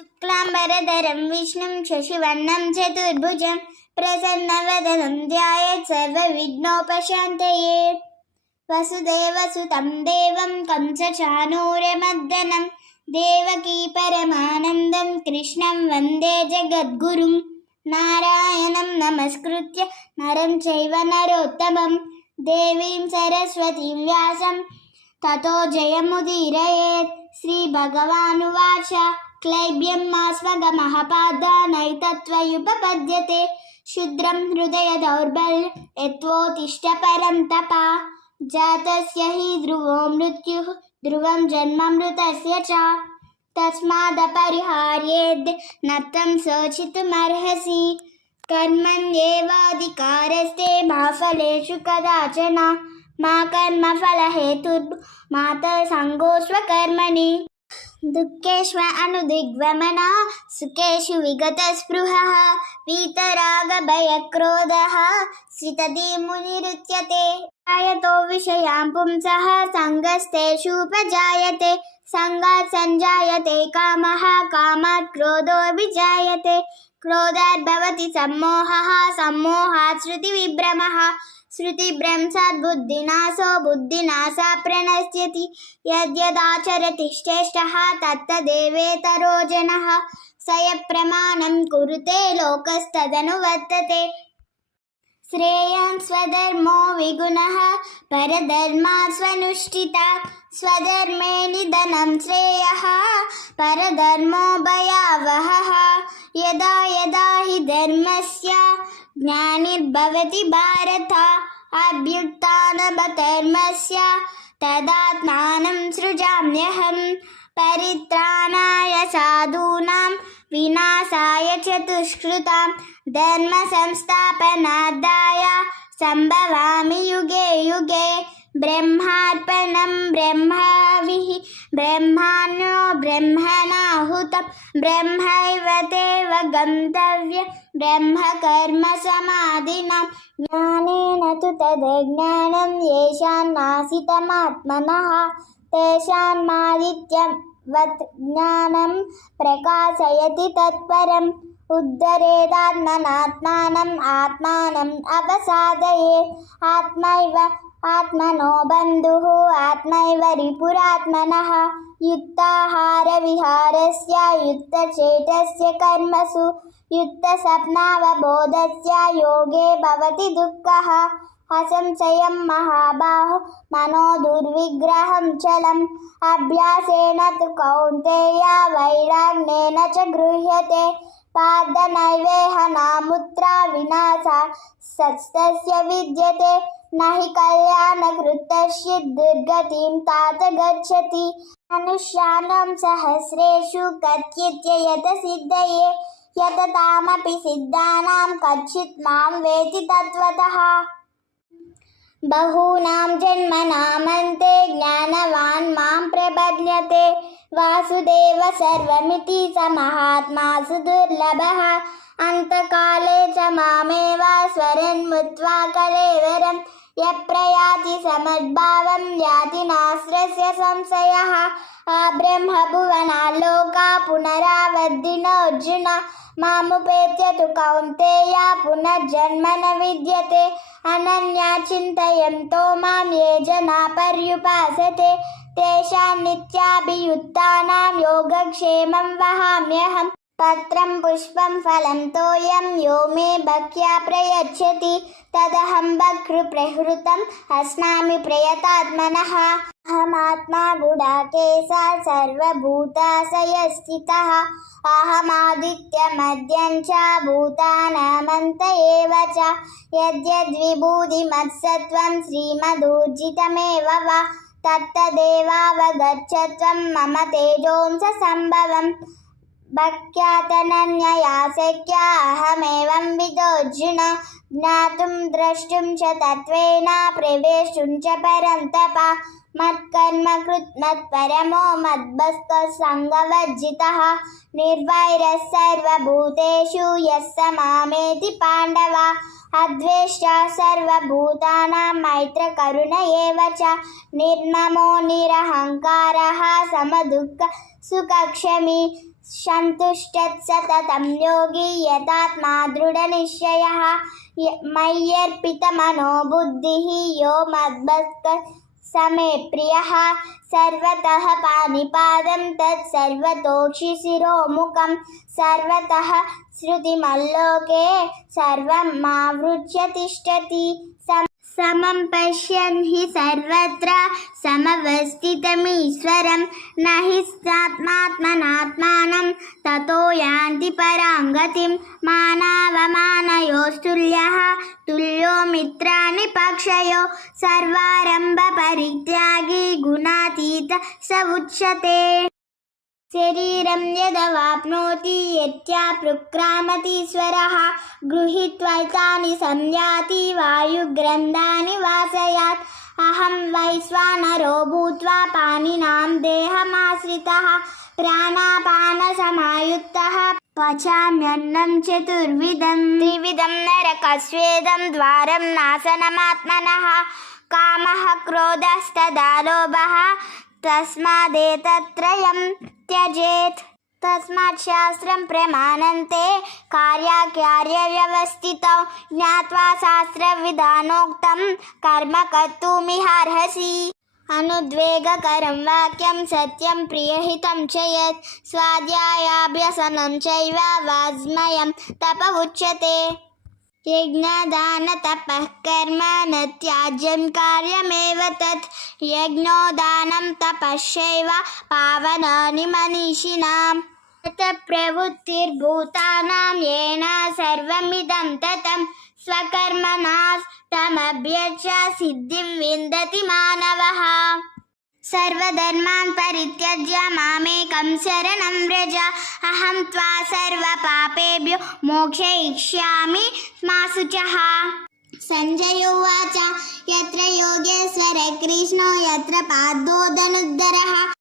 शुक्लाम्बरधरं विष्णुं शशिवर्णं चतुर्भुजं प्रसन्नवदनं ध्यायेत् सर्वविघ्नोपशान्तये। वसुदेवसुतं देवं कंसचाणूरमर्दनं देवकी परमानन्दं कृष्णं वन्दे जगद्गुरुं। नारायणं नमस्कृत्य नरं चैव नरोत्तमं देवीं सरस्वतीं व्यासं ततो जयमुदीरयेत्। श्रीभगवानुवाच क्लैब्यं मास्वगमः पादानैतत्त्वयुपपद्यते क्षुद्रं हृदय दौर्बल्यं यत्वोत्तिष्ठ परं तपः। जातस्य हि ध्रुवो मृत्युः ध्रुवं जन्ममृतस्य च तस्मादपरिहार्येद्य न तं शोचितुमर्हसि। कर्मण्येवाधिकारस्ते मा फलेषु कदाचन मा कर्मफलहेतुर्भुः मा ते सङ्गोऽस्त्वकर्मणि। दुःखेष्व अनुदिग्भ्रमणः सुखेषु विगतस्पृहः वीतरागभयक्रोधः स्थितधीर्मुनिरुच्यते। आयतो विषयान् पुंसः सङ्गस्तेषूपजायते सङ्गात् सञ्जायते कामः कामात् क्रोधोऽभिजायते क्रोधात् भवति सम्मोहः सम्मोहात् श्रुतिविभ्रमः श्रुतिभ्रंशात् बुद्धिनाशो बुद्धिनाशात् प्रणश्यति यद्यदाचरति श्रेष्ठः तत्तदेवेतरो जनः स यत्प्रमाणं कुरुते लोकस्तदनुवर्तते। श्रेयान् स्वधर्मो विगुणः परधर्मात् स्वनुष्ठितात् स्वधर्मे निधनं श्रेयः परधर्मो भयावहः। यदा यदा हि धर्मस्य ग्लानिर्भवति भारत अभ्युत्थानमधर्मस्य तदात्मानं सृजाम्यहम्। परित्राणाय साधूनां विनाशाय च दुष्कृतां धर्म संस्थापनार्थाय सम्भवामि युगे युगे। ब्रह्मार्पणं ब्रह्मविः ब्रह्मणो ब्रह्मणाहुतं ब्रह्मैव तेव गन्तव्यं ब्रह्मकर्म समाधिना। ज्ञानेन तु तदज्ञानं येषां नाशितमात्मनः तेषामादित्यवत् ज्ञानं प्रकाशयति तत्परम्। उद्धरेदात्मनात्मानम् आत्मानम् अवसादयेत् आत्मैव आत्मनो बन्धुः आत्मैव रिपुरात्मनः। युक्ताहारविहारस्य युक्तचेतस्य कर्मसु युक्तस्वप्नावबोधस्य योगे भवति दुःखः। असंशयं महाबाहो मनो दुर्विग्रहं चलम् अभ्यासेन तु कौन्तेय वैराग्येन च गृह्यते। पार्थ नैवेह नामुत्रा विनाशा सत्तस्य विद्यते न हि कल्याणकृतस्य दुर्गतिं तात गच्छति। मनुष्याणां सहस्रेषु कच्चित् सिद्धये यततामपि सिद्धानां कच्चित् मां वेति तत्त्वतः। बहूनां जन्मनामन्ते ज्ञानवान् मां प्रपद्यते वासुदेव सर्वमिति स महात्मा सुदुर्लभः। अन्तकाले च मामेव स्मरन्मुक्त्वा कलेवरं यः प्रयाति समद्भावं याति नास्त्रस्य संशयः। ब्रह्मभुवनाल्लोका पुनरावर्तिनोऽर्जुन मामुपेत्य तु कौन्तेय पुनर्जन्म न विद्यते। अनन्या चिन्तयन्तो मां ये जना पर्युपासते तेषां नित्याभियुक्तानां योगक्षेमं वहाम्यहम्। पत्रं पुष्पं फलं तोयं यो मे भक्त्या प्रयच्छति तदहं भक्तृप्रहृतम् अस्नामि प्रयतात्मनः। अहमात्मा गुडाकेशः सर्वभूताशयस्थितः अहमादित्यमद्यं च भूतानामन्त एव च। यद्यद्विभूतिमत्सत्त्वं श्रीमदूर्जितमेव वा तत्तदेवावगच्छत्वं मम तेजोंस सम्भवम्। भक्त्यातनन्यया शक्या अहमेवं विदोऽर्जुन ज्ञातुं द्रष्टुं च तत्त्वेन प्रवेष्टुं च परन्तप। मत्कर्म कृत् मत्परमो मद्भक्तः सङ्गवर्जितः निर्वैरः सर्वभूतेषु यः स मामेति पाण्डव। अद्वेष्टा सर्वभूतानां मैत्रकरुण एव च निर्ममो निरहङ्कारः समदुःख सुखक्षमी सन्तुष्टः सततं योगी यतात्मा दृढनिश्चयः मय्यर्पितमनो बुद्धिः यो मद्भक्तः स मे प्रियः सर्वतः पाणिपादं तत् सर्वतोक्षिशिरोमुखं सर्वतः श्रुतिमल्लोके सर्वं मावृत्य तिष्ठति समं पश्यन् हि सर्वत्र समवस्थितमीश्वरं न हि स्यात्मात्मनात्मानं ततो यान्ति परां गतिं मानावमानयोस्तुल्यः तुल्यो मित्राणि पक्षयो सर्वारम्भपरित्यागी गुणातीत स उच्यते शरीरं यदवाप्नोति यच्चाप्युत्क्रामतीश्वरः गृहीत्वैतानि संयाति वायुग्रन्थानि वासयात् अहं वैश्वानरो भूत्वा पाणिनां देहमाश्रितः प्राणापानसमायुक्तः पचाम्यन्नं चतुर्विधं त्रिविधं नरकस्वेदं द्वारं नाशनमात्मनः कामः क्रोधस्तथा लोभः तस्मादेतत्त्रयं त्यजेत् तस्मात् शास्त्रं प्रमाणन्ते कार्याकार्यव्यवस्थितौ ज्ञात्वा शास्त्रविधानोक्तं कर्म कर्तुमिहार्हसि अनुद्वेगकरं वाक्यं सत्यं प्रियहितं च यत् स्वाध्यायाभ्यसनं चैव वाङ्मयं तप उच्यते यज्ञदानतपः कर्म न त्याज्यं कार्यमेव तत् यज्ञोदानं तपश्चैव पावनानि मनीषिणाम् प्रवृत्तिर्भूतानां येन सर्वमिदं ततं स्वकर्मणा तमभ्यर्च्य सिद्धिं विन्दति मानवः सर्वधर्मान् परित्यज्य मामेकं शरणं व्रज अहं त्वा सर्वपापेभ्यो मोक्षयिष्यामि मा शुचः संजय उवाच यत्र योगेश्वर कृष्णो यत्र पार्थो धनुर्धरः